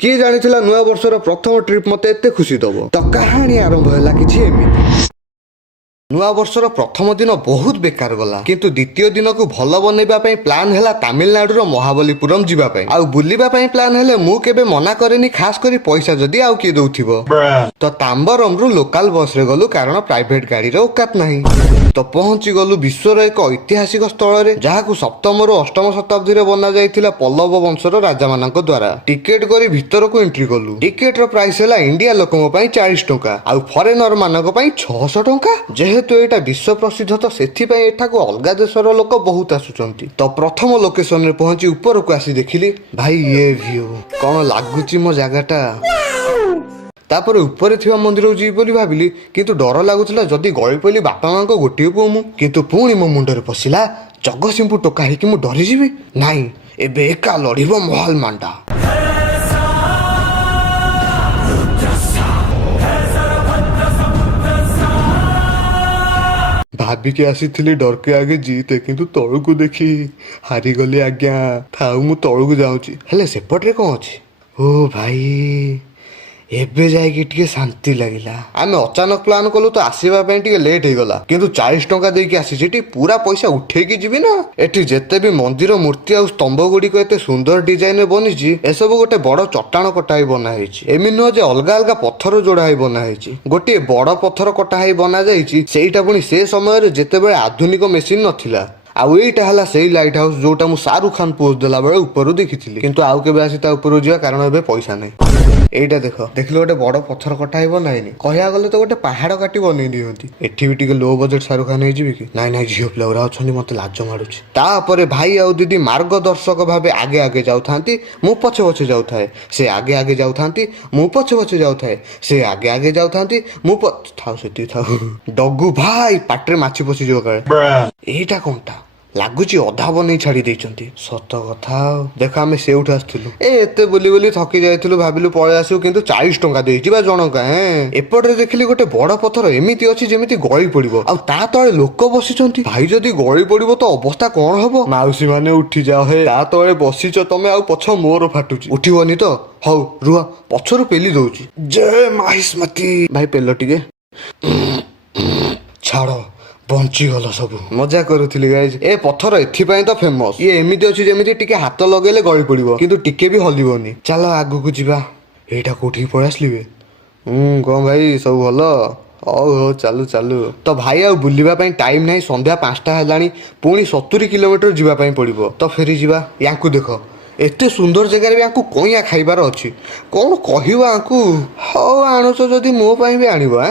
किए जानिथिला नुआ वर्षर प्रथम ट्रिप मते एते खुशी दबो। तो कहानी आरंभ होला किछि एमिति। नुआ वर्षर प्रथम दिन बहुत बेकार गला किंतु द्वितीय दिन को भल बनैबा पई प्लान हैला तामिलनाडुर महाबलीपुरम जीवा पई। आउ बुलिबा पई प्लान हेले मु केबे मना करेनी, खास करी पैसा जदी आउ किए दउथिबो। तो तांबरमरु लोकल बस रे गलु कारण प्राइवेट गाड़ी रे औकात नाही। तो पहुंची गलु विश्वर एक ऐतिहासिक स्थल रे जहाकू सप्तम रु अष्टम शताब्दी रे बना जाइथिला पल्लव वंशर राजा मानक द्वारा। टिकेट करी भीतर को एंट्री गलु। टिकेट रो प्राइस हैला इंडिया लोकन पई 40 टंका आउ फॉरेनर मानक पई 600 टंका। जेहेतु एटा विश्व प्रसिद्ध तो सेथि पई एठा को अलगा देशर लोक बहुत आसुचंती। तो प्रथम लोकेशन रे पहुंची ऊपर को आसी देखिली भाई ये व्यू कोन लागुची मो जगाटा। तापर ऊपर थिबा मंदिर जी बोली भाबिली किंतु डर लागुतला जदी गळी पइली बापा मां को गोटिए पुओ मु। किंतु पुणी मो मुंडरे पसिला जगतसिंहपुर टोका हे कि मु डरि जिवि नाही, एबे एका लढिबो महल मांडा। भाभी के आसी थिली डर के आगे जीते किंतु तळु को देखी हारी गली आज्ञा थाउ मु तळु को जाउची। हेले सेपटरे कोन अछि ओ भाई एबे जाई कि टिके शांति लागिला। आमे अचानक प्लान कलु तो आसीबा पई टिके लेट हे गला किंतु 40 टंका देकी आसी जेटी पूरा पैसा उठे की जिवि ना। एठी जेते भी मंदिर मूर्ति आ स्तंभ गुडी को एते सुंदर डिजाइन रे बनिची ए सब गोटे बड़ चट्टान कटाई बना हेची। एमि न जे अलगा अलगा पत्थर जोड़ाई बना हेची। गोटे बड़ पत्थर कटाई बना जाईची सेईटा पुनी से समय रे जेते बेले आधुनिक मेसिन नथिला। आउ एटा हला सेई लाइट हाउस जोटा मु शाहरुख खान पोस्ट देला बेले ऊपर देखिथिली किंतु आउ केबे आसी ता ऊपर जिया कारण एबे पैसा नै। एटा देखो देखलो गोटे बड़ पत्थर कटाई बनाइनी कहया गले तो गोटे पहाड़ काटी बनै दियंती। एठी भी टिके लो बजेट शाहरुख खान हे जिवि कि नाइ नाइ झियो प्लेवरा अछनी मते लाज माडुची। तापरे भाई आउ दीदी मार्गदर्शक भाबे आगे आगे जाउथांती मु पछे पछे जाउथाय। से आगे आगे जाउथांती मु पछे पछे जाउथाय। से आगे आगे जाउथांती मु थाउ सेती थाउ। डगु भाई पाटरे माछी पसी जो काळे एटा कोनटा लागुची अधा बनै छाड़ी देइचंती। सत कथा देखा आमे सेउठ आस्थिलु एते बुली बुली थकी जाइथिलु भाबिलु पळे आसु किंतु 40 टंका देइची बा जनका। एपटे देखिली गोटे बड़ पत्थर एमिति अछि जेमिति गळी पड़िबो आ ता तळे लोक बसिचंती। भाई जदी गळी पड़िबो तो अवस्था कोन हबो। माउसी माने उठी जाओ हे ता तळे बसिच तमे आ पछ मोर फाटुची उठिबोनी तो हौ रुआ पछरु पेली दउची। जय माहिस्मती भाई पेलो टिके छाड़ो बंची गला सब मजा करूथिली गाइज। ए पत्थर एथिपाई तो फेमस ये एमिति अछि जेमिति टिके हाथ लगेले गळी पड़िबो किंतु टिके भी हलिबोनी। चलो आगु को जिबा एटा कोठी पळ आसलिबे कोन भाई सब भलो ओ चालू चालू। तो भाई आ बुलिबा पई टाइम नाही संध्या 5टा हेलानी पुणी 70 किलोमीटर जिबा पई पड़िबो। तो फेरी जिबा यांकु देखो एते सुंदर जगह रे यांकु कोइया खाइबार अछि कोन कहिबा यांकु हो आनुछ जदी मो पई भी आनिबो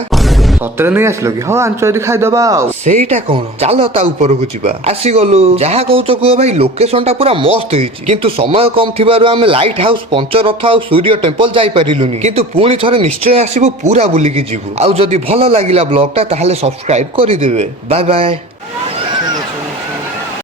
सतरे नहीं आसलो कि हाँ आंच यदि खाईदबा सेटा कौन चलो ता ऊपर को जीवा आसी गलु जहा कहूच कह भाई लोकेशन टा पूरा मस्त होईची किंतु समय कम थिबारु आमे लाइट हाउस पंचरथ आ सूर्य टेम्पल जाई परिलुनी किंतु पुणी थरे निश्चय आसीबु पूरा बुली की जीवु। आ जदी भलो लागिला ब्लॉग ता ताहले सब्सक्राइब करि देबे। Bye bye.